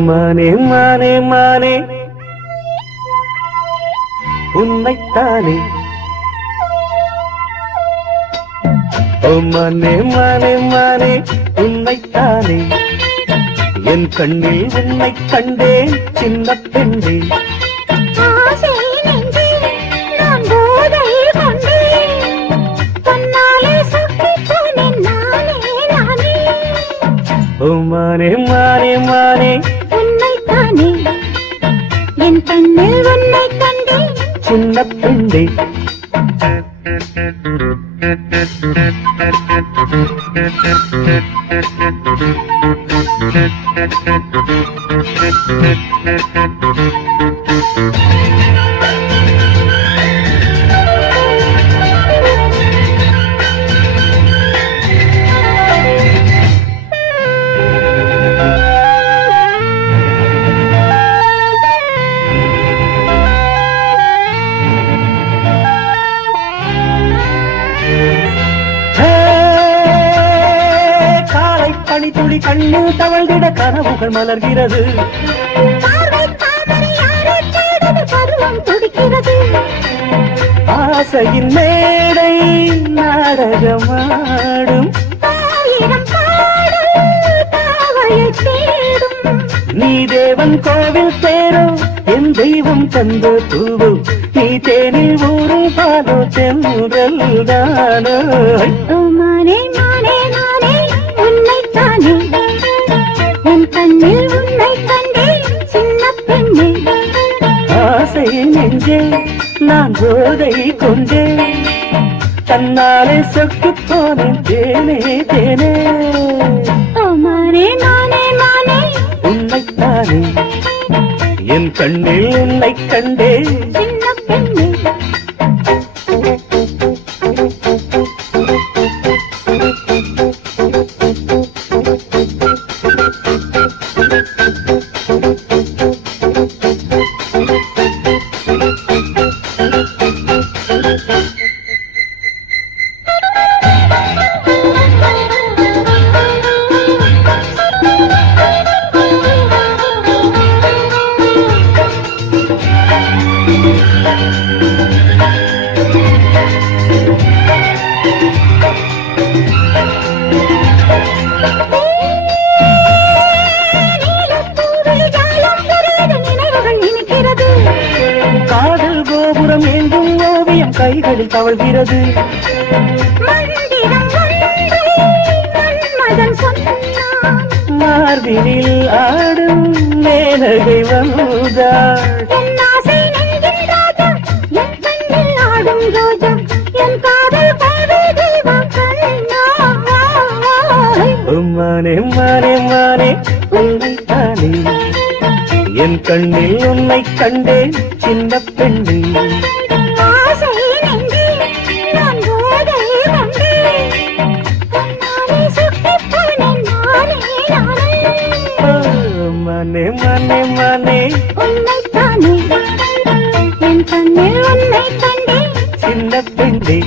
மானே மானே மானே உன்னைத்தானே மானே மானே மானே உன்னைத்தானே என் கண்ணில் உன்னை கண்டேன் சின்ன பெண்ணே மானே மானே மானே உன்னைத்தானே என் கண்ணில் உன்னை கண்டேன் சின்ன பெண்ணே துளி கண்ணில் தவழ்ந்திட கனவுகள் மலர்கிறது ஆசையின் மேடை நாடகமாடும் நீ தேவன் கோவில் தேரோ என் தெய்வம் தந்த பூவோ நீ தேனில் ஊரும் பாலோ சென்றல் தானோ மானே மானே மானே உன்னைத்தானே என் கண்ணில் உன்னை கண்டேன் சின்ன பெண்ணே ஆசை நெஞ்சே நான் போதை கொண்டே தன்னாலே சொக்கு போனேன் தேனே தேனே மானே மானே மானே உன்னைத்தானே என் கண்ணில் உன்னை கண்டே சின்ன பெண்ணே காதல் கோபுரம் எங்கும் ஓவியம் கைகளில் தவழ்கிறது மார்பினில் ஆடும் மேலகை வந்தாள் மானே மானே மானே உன்னைத்தானே என் கண்ணில் உன்னை கண்டேன் சின்ன பெண்ணே மானே மானே மானே உன்னைத்தானே என் கண்ணில் உன்னை கண்டேன் சின்ன பெண்ணே